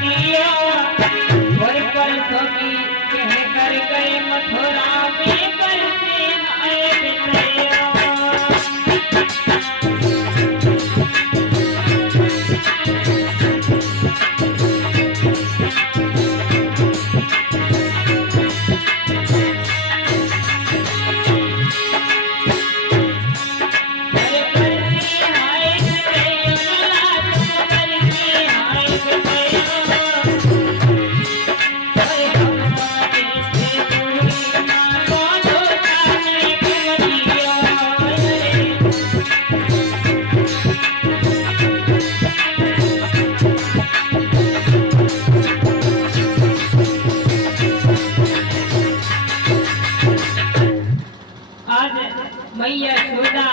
दिया और परसों की कह कर गए मथुरा में कल से आए बितैया। मैया यशोदा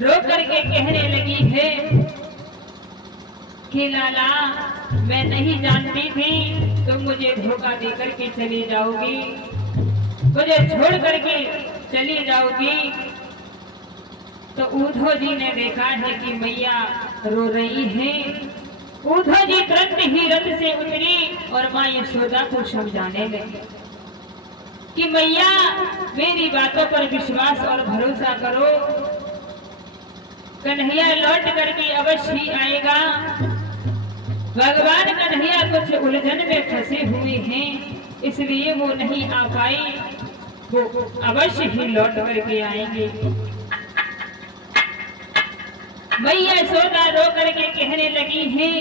रो करके कहने लगी है कि लाला, मैं नहीं जानती थी तुम मुझे धोखा दे करके चली जाओगी, मुझे छोड़ करके चली जाओगी। तो उद्धव जी ने देखा है कि मैया रो रही है। उद्धव जी तुरंत ही रथ से उतरी और माँ यशोदा को समझाने लगे कि मैया मेरी बातों पर विश्वास और भरोसा करो, कन्हैया लौट करके अवश्य ही आएगा। भगवान कन्हैया कुछ उलझन में फंसे हुए हैं, इसलिए वो नहीं आ पाई, वो अवश्य ही लौट करके आएंगे। मैया यशोदा रो करके कहने लगी है,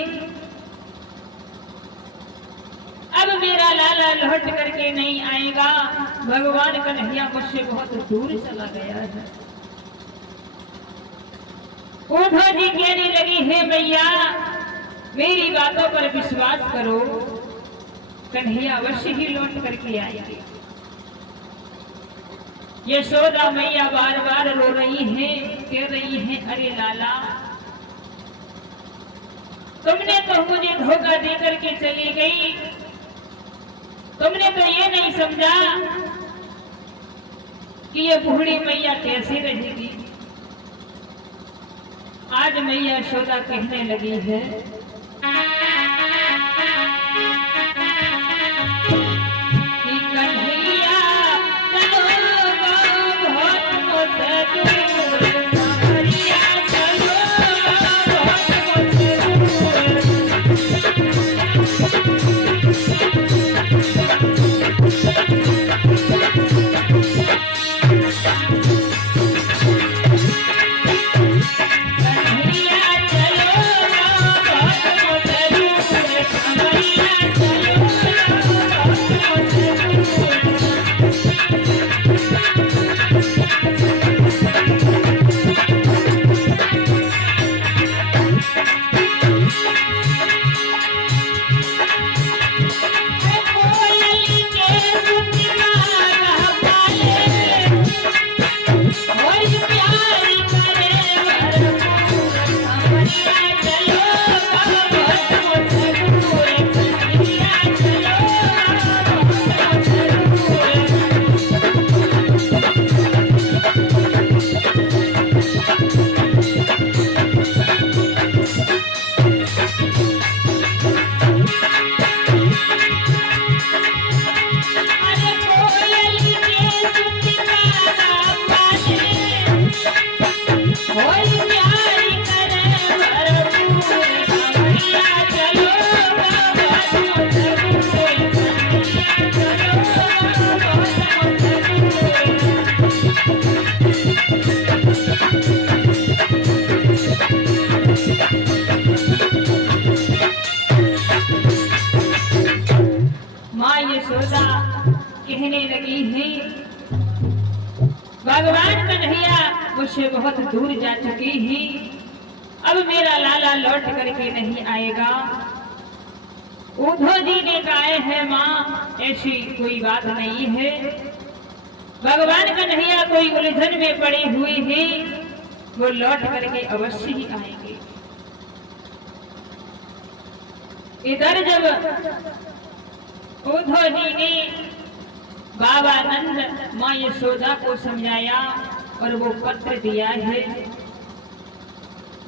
अब मेरा लाला लौट करके नहीं आएगा, भगवान कन्हैया मुझसे बहुत दूर चला गया है। उद्धव जी कहने लगी है मैया मेरी बातों पर विश्वास करो, कन्हैया अवश्य ही लौट करके आएंगे। यशोदा मैया बार बार रो रही है, कह रही है अरे लाला, तुमने तो मुझे धोखा दे करके चली गई, तुमने तो ये नहीं समझा कि ये बूढ़ी मैया कैसे रहेगी। आज मैया यशोदा कहने लगी है कि कन्हैया चलो बहुत मुझसे दूर, कन्हैया चलो बहुत मुझसे कहने लगी है भगवान कन्हैया मुझसे बहुत दूर जा चुकी है, अब मेरा लाला लौट करके नहीं आएगा। उद्धव जी ने कहा है माँ ऐसी कोई बात नहीं है, भगवान कन्हैया कोई उलझन में पड़ी हुई है, वो लौट करके अवश्य ही आएंगे। इधर जब उद्धव जी ने बाबा नंद माँ यशोदा को समझाया और वो पत्र दिया है,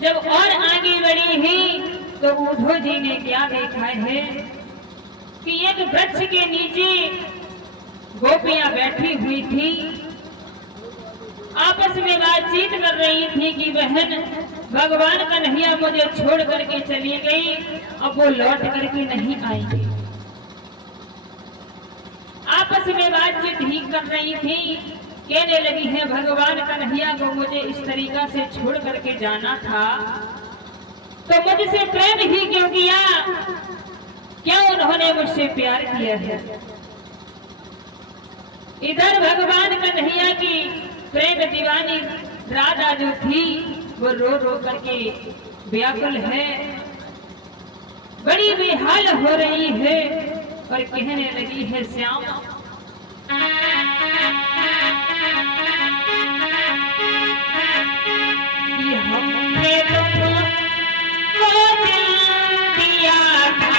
जब और आगे बढ़ी है तो उद्धव जी ने क्या देखा है कि एक वृक्ष के नीचे गोपियां बैठी हुई थी, आपस में बातचीत कर रही थी कि बहन भगवान कन्हैया मुझे छोड़ करके चली गई, अब वो लौट करके नहीं आएंगे। आपस में बातचीत ही कर रही थी, कहने लगी है भगवान कन्हैया को मुझे इस तरीका से छोड़ करके जाना था तो मुझसे प्रेम ही क्यों किया, क्या उन्होंने मुझसे प्यार किया है। इधर भगवान कन्हैया की प्रेम दीवानी राधा जो थी वो रो रो करके व्याकुल है, बड़ी बेहाल हो रही है और कहने लगी है श्याम कि हमने तुमको दिल दिया था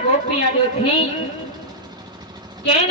गोपियां जो थी कहने